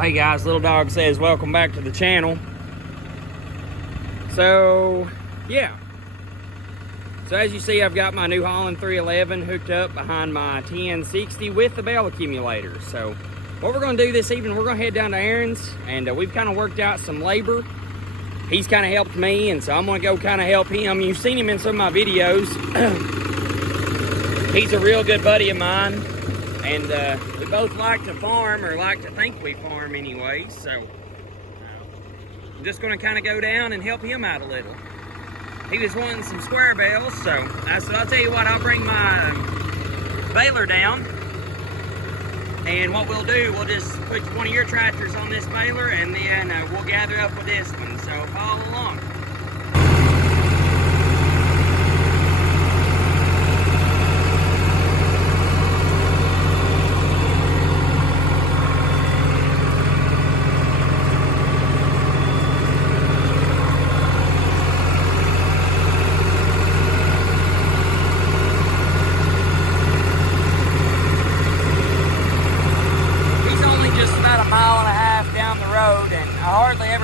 Well, hey guys, Little Dog says welcome back to the channel. So yeah, so as you see, I've got my New Holland 311 hooked up behind my 1060 with the bale accumulator. So what we're going to do this evening, we're going to head down to Aaron's, and we've kind of worked out some labor. He's kind of helped me, and so I'm going to go kind of help him. You've seen him in some of my videos. He's a real good buddy of mine, and we both like to farm, or like to think we farm anyway. So I'm just going to kind of go down and help him out a little. He was wanting some square bales, so I said, I'll tell you what, I'll bring my baler down, and what we'll do, we'll just put one of your tractors on this baler, and then we'll gather up with this one. So follow along.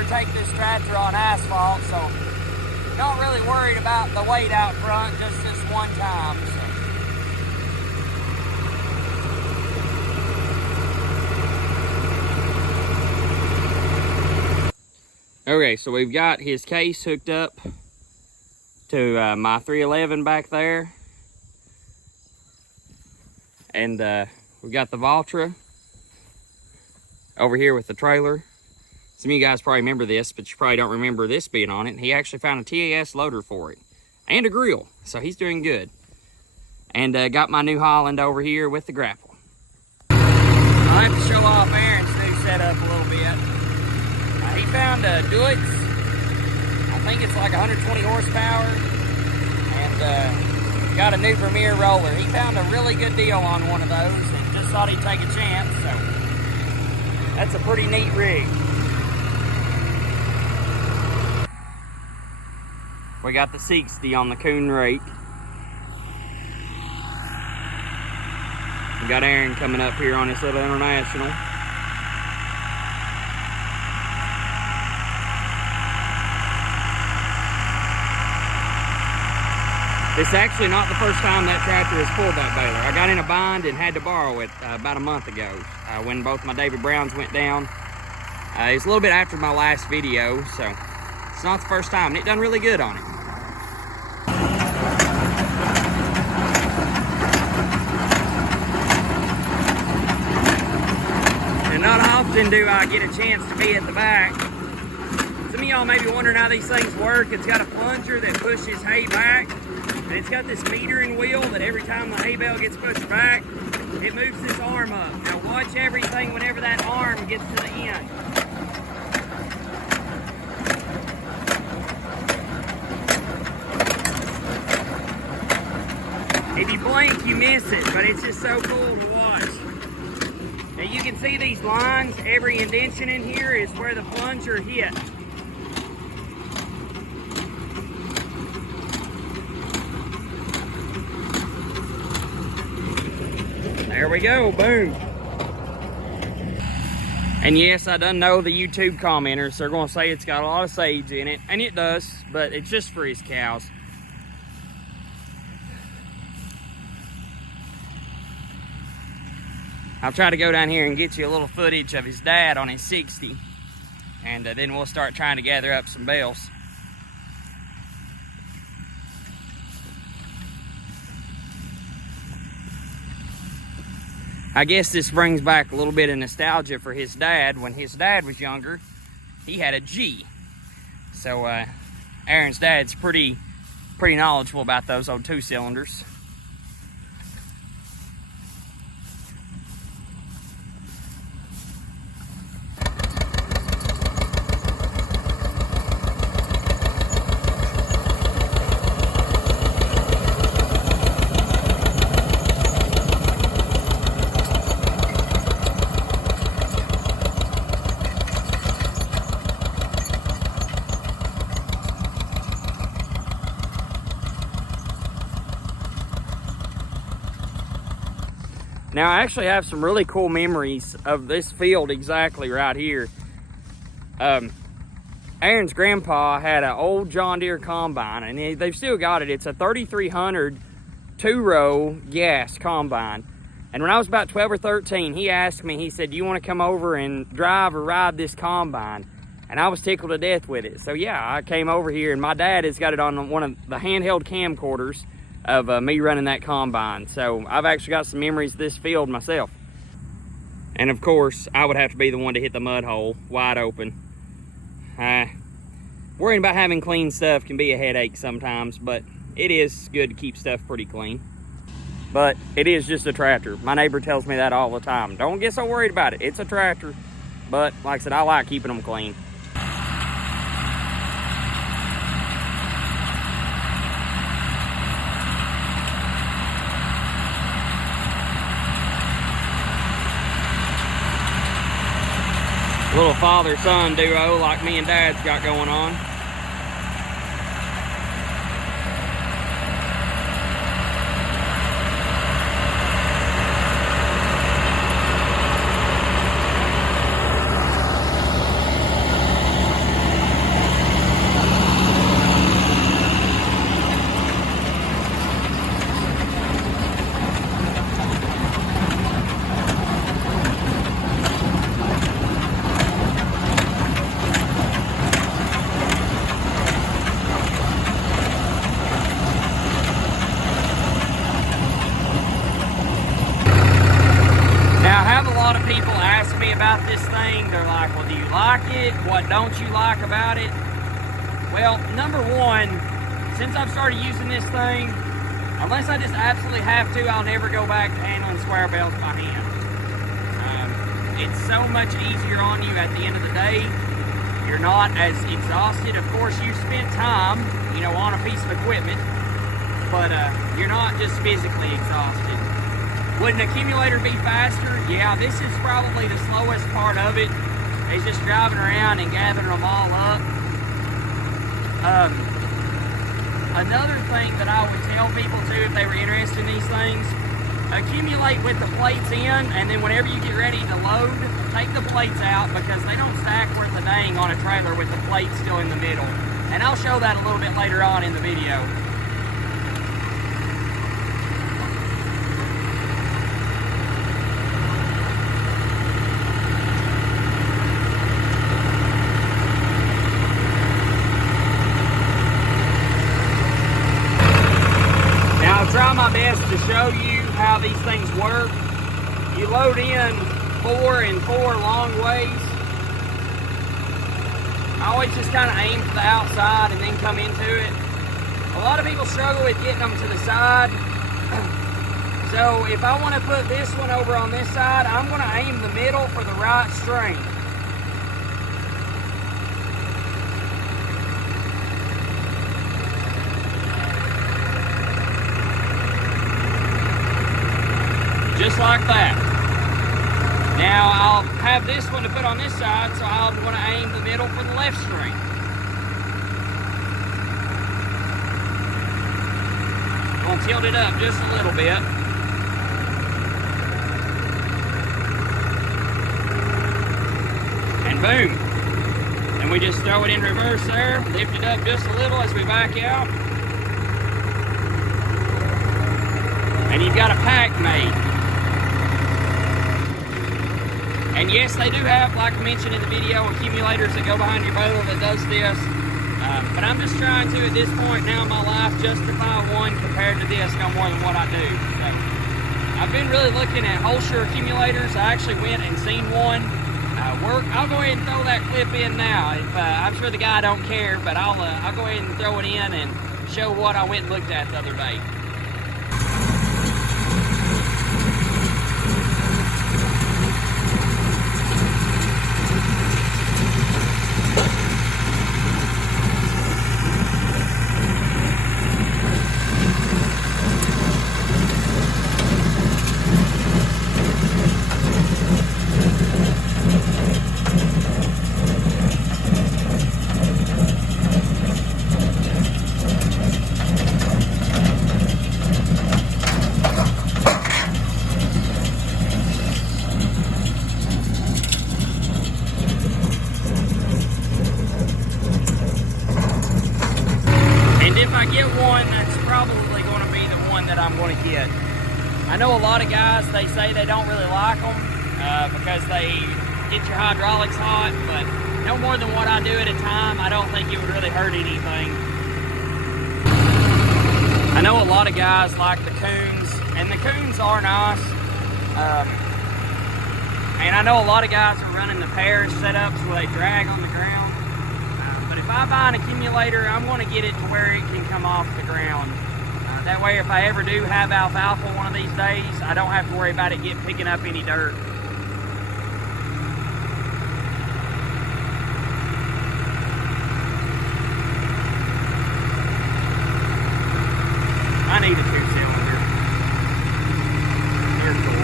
Take this tractor on asphalt, so not really worried about the weight out front, just this one time. Okay, so we've got his case hooked up to my 311 back there, and we've got the Valtra over here with the trailer. Some of you guys probably remember this, but you probably don't remember this being on it. He actually found a TAS loader for it and a grill, so he's doing good. And got my New Holland over here with the grapple. I'll have to show off Aaron's new setup a little bit. He found a Deutz. I think it's like 120 horsepower, and got a new Premier roller. He found a really good deal on one of those and just thought he'd take a chance, so that's a pretty neat rig. We got the 60 on the Coon rake. We got Aaron coming up here on this little International. It's actually not the first time that tractor has pulled that baler. I got in a bind and had to borrow it about a month ago when both my David Browns went down. It's a little bit after my last video, so it's not the first time, and it done really good on it. And not often do I get a chance to be at the back. Some of y'all may be wondering how these things work. It's got a plunger that pushes hay back, and it's got this metering wheel that every time the hay bale gets pushed back, it moves this arm up. Now watch everything whenever that arm gets to the end. If you blink, you miss it, but it's just so cool to watch. Now you can see these lines, every indentation in here is where the plunger hit. There we go, boom. And yes, I done know the YouTube commenters, they're gonna say it's got a lot of sage in it, and it does, but it's just for his cows. I'll try to go down here and get you a little footage of his dad on his 60, and then we'll start trying to gather up some bales. I guess this brings back a little bit of nostalgia for his dad. When his dad was younger, he had a G. So Aaron's dad's pretty knowledgeable about those old 2-cylinders. Now, I actually have some really cool memories of this field exactly right here. Aaron's grandpa had an old John Deere combine, and they've still got it. It's a 3300 two-row gas combine. And when I was about 12 or 13, he asked me, he said, "Do you want to come over and drive or ride this combine?" And I was tickled to death with it. So yeah, I came over here, and my dad has got it on one of the handheld camcorders of me running that combine. So I've actually got some memories of this field myself. And of course, I would have to be the one to hit the mud hole wide open. Worrying about having clean stuff can be a headache sometimes, but it is good to keep stuff pretty clean. But it is just a tractor. My neighbor tells me that all the time. Don't get so worried about it. It's a tractor. But like I said, I like keeping them clean. Little father-son duo like me and Dad's got going on. People ask me about this thing. They're like, "Well, do you like it? What don't you like about it?" Well, number one, since I've started using this thing, unless I just absolutely have to, I'll never go back to handling square bales by hand. It's so much easier on you at the end of the day. You're not as exhausted. Of course, you spent time, on a piece of equipment, but you're not just physically exhausted. Would an accumulator be faster? Yeah, this is probably the slowest part of it. It's just driving around and gathering them all up. Another thing that I would tell people too, if they were interested in these things, accumulate with the plates in, and then whenever you get ready to load, take the plates out, because they don't stack worth a dang on a trailer with the plates still in the middle. And I'll show that a little bit later on in the video. Try my best to show you how these things work. You load in 4 and 4 long ways. I always just kind of aim for the outside and then come into it. A lot of people struggle with getting them to the side. So if I want to put this one over on this side, I'm going to aim the middle for the right string. Just like that. Now I'll have this one to put on this side, so I'll want to aim the middle for the left string. I'm going to tilt it up just a little bit. And boom. And we just throw it in reverse there, lift it up just a little as we back out. And you've got a pack made. And yes, they do have, like I mentioned in the video, accumulators that go behind your motor that does this. But I'm just trying to, at this point now in my life, justify one compared to this no more than what I do. So, I've been really looking at Holscher accumulators. I actually went and seen one work. I'll go ahead and throw that clip in now. I'm sure the guy don't care, but I'll go ahead and throw it in and show what I went and looked at the other day. I know a lot of guys, they say they don't really like them because they get your hydraulics hot, but no more than what I do at a time, I don't think it would really hurt anything. I know a lot of guys like the coons, and the coons are nice. And I know a lot of guys are running the pairs setups where they drag on the ground. But if I buy an accumulator, I'm going to get it to where it can come off the ground. That way, if I ever do have alfalfa one of these days, I don't have to worry about it picking up any dirt. I need a 2-cylinder. They're cool.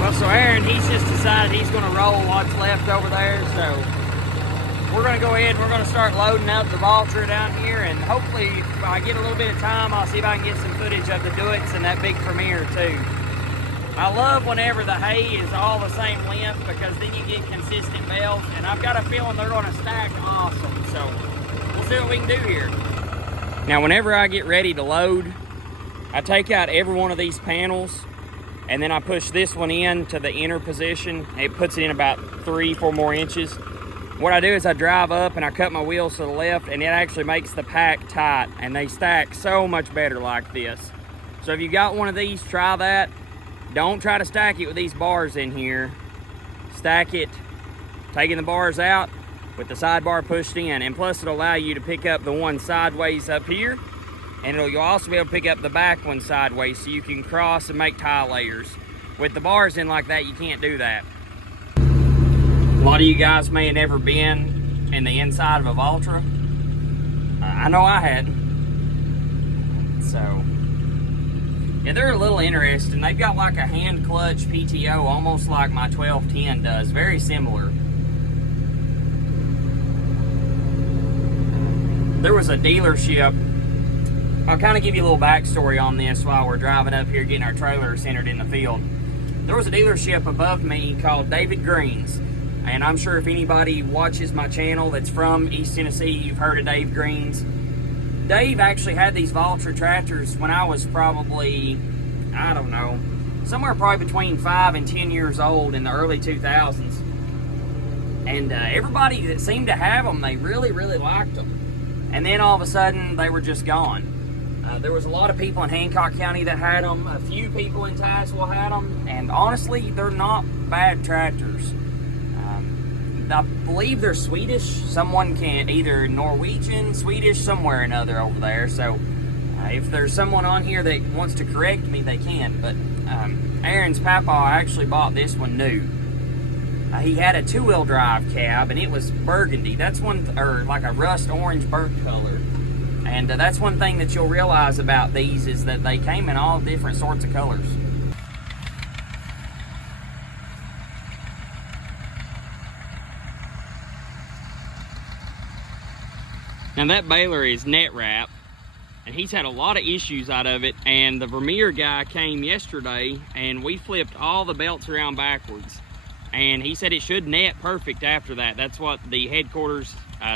Well, so Aaron, he's just decided he's going to roll what's left over there, so we're going to go ahead and we're going to start loading up the Valtra down here, and hopefully if I get a little bit of time, I'll see if I can get some footage of the Duets and that big Premier too. I love whenever the hay is all the same length because then you get consistent bales, and I've got a feeling they're going to stack awesome, so we'll see what we can do here. Now whenever I get ready to load, I take out every one of these panels, and then I push this one in to the inner position. It puts it in about 3-4 more inches. What I do is I drive up and I cut my wheels to the left, and it actually makes the pack tight, and they stack so much better like this. So if you got one of these, try that. Don't try to stack it with these bars in here. Stack it taking the bars out with the sidebar pushed in, and plus it'll allow you to pick up the one sideways up here, and you'll also be able to pick up the back one sideways so you can cross and make tie layers. With the bars in like that, you can't do that. A lot of you guys may have never been in the inside of a Valtra. I know I hadn't. So, yeah, they're a little interesting. They've got like a hand clutch PTO, almost like my 1210 does. Very similar. There was a dealership. I'll kind of give you a little backstory on this while we're driving up here getting our trailer centered in the field. There was a dealership above me called David Green's. And I'm sure if anybody watches my channel that's from East Tennessee, you've heard of Dave Green's. Dave actually had these Valtra tractors when I was probably, I don't know, somewhere probably between 5 and 10 years old in the early 2000s. And everybody that seemed to have them, they really, really liked them. And then all of a sudden, they were just gone. There was a lot of people in Hancock County that had them. A few people in Tazewell had them. And honestly, they're not bad tractors. I believe they're Swedish. Someone can, either Norwegian, Swedish, somewhere or another over there. So if there's someone on here that wants to correct me, they can. But Aaron's papa actually bought this one new. He had a 2-wheel drive cab, and it was burgundy. That's one, or like a rust orange burnt color. And that's one thing that you'll realize about these is that they came in all different sorts of colors. Now that baler is net wrap, and he's had a lot of issues out of it, and the Vermeer guy came yesterday and we flipped all the belts around backwards, and he said it should net perfect after that. That's what the headquarters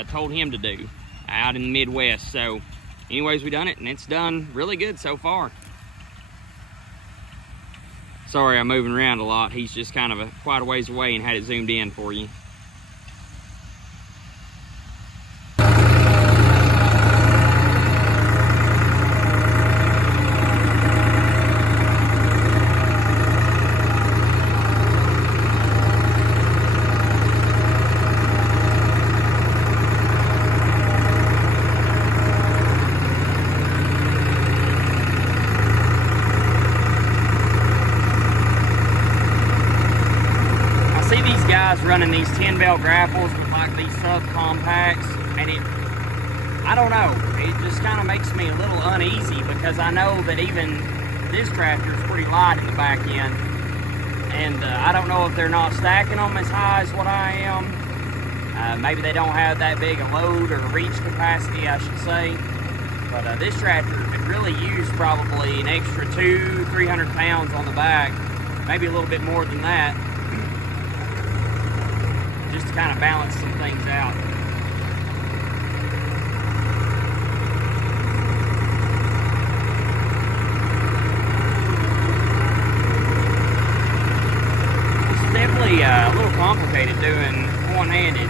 told him to do out in the Midwest. So anyways, we done it, and it's done really good so far. Sorry I'm moving around a lot. He's just kind of quite a ways away and had it zoomed in for you. Running these 10-bell grapples with like these sub-compacts, and I don't know, it just kind of makes me a little uneasy because I know that even this tractor is pretty light in the back end, and I don't know if they're not stacking them as high as what I am. Maybe they don't have that big a load or reach capacity, I should say, But this tractor could really use probably an extra 200-300 pounds on the back, maybe a little bit more than that, just to kind of balance some things out. It's definitely a little complicated doing one-handed.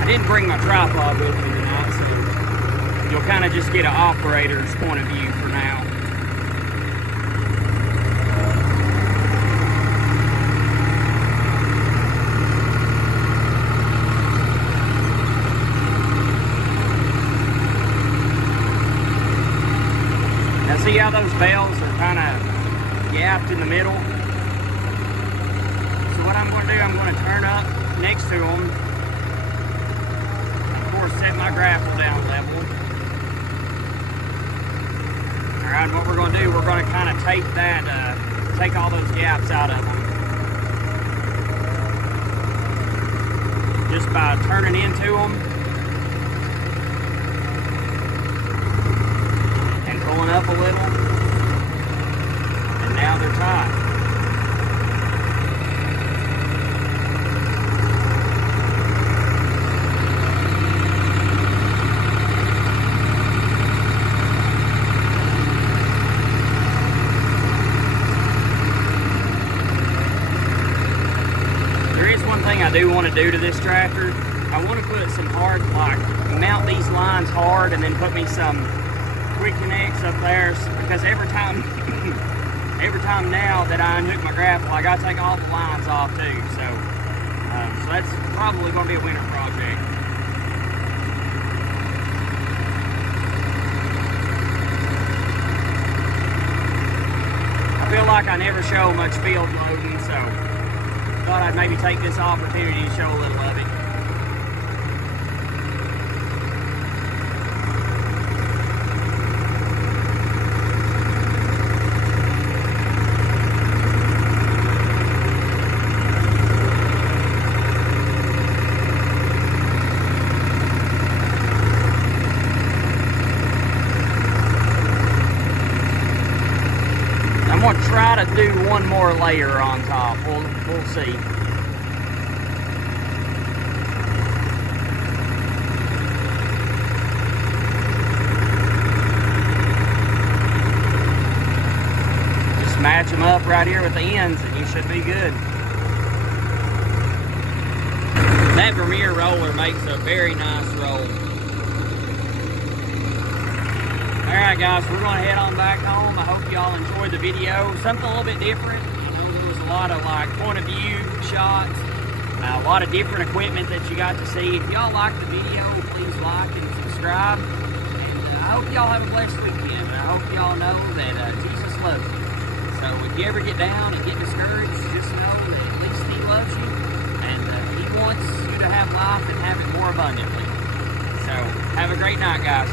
I didn't bring my tripod with me tonight, so you'll kind of just get an operator's point of view for now. Now see how those bales are kind of gapped in the middle? So what I'm going to do, I'm going to turn up next to them. Set my grapple down level. Alright, what we're going to do, we're going to kind of take that, take all those gaps out of them. Just by turning into them and pulling up a little. And now they're tight. I do want to do to this tractor. I want to put some hard, like mount these lines hard and then put me some quick connects up there, because every time now that I unhook my grapple, I gotta take all the lines off too. So that's probably going to be a winter project. I feel like I never show much field loading, so thought I'd maybe take this opportunity to show a little of it. I'm going to try to do one more layer on top. We'll see. Just match them up right here with the ends and you should be good. That Vermeer roller makes a very nice roll. Alright guys, we're going to head on back home. I hope y'all enjoyed the video. Something a little bit different. You know, there was a lot of like point of view shots, a lot of different equipment that you got to see. If y'all liked the video, please like and subscribe. And I hope y'all have a blessed weekend. I hope y'all know that Jesus loves you. So if you ever get down and get discouraged, just know that at least He loves you. And He wants you to have life and have it more abundantly. So have a great night, guys.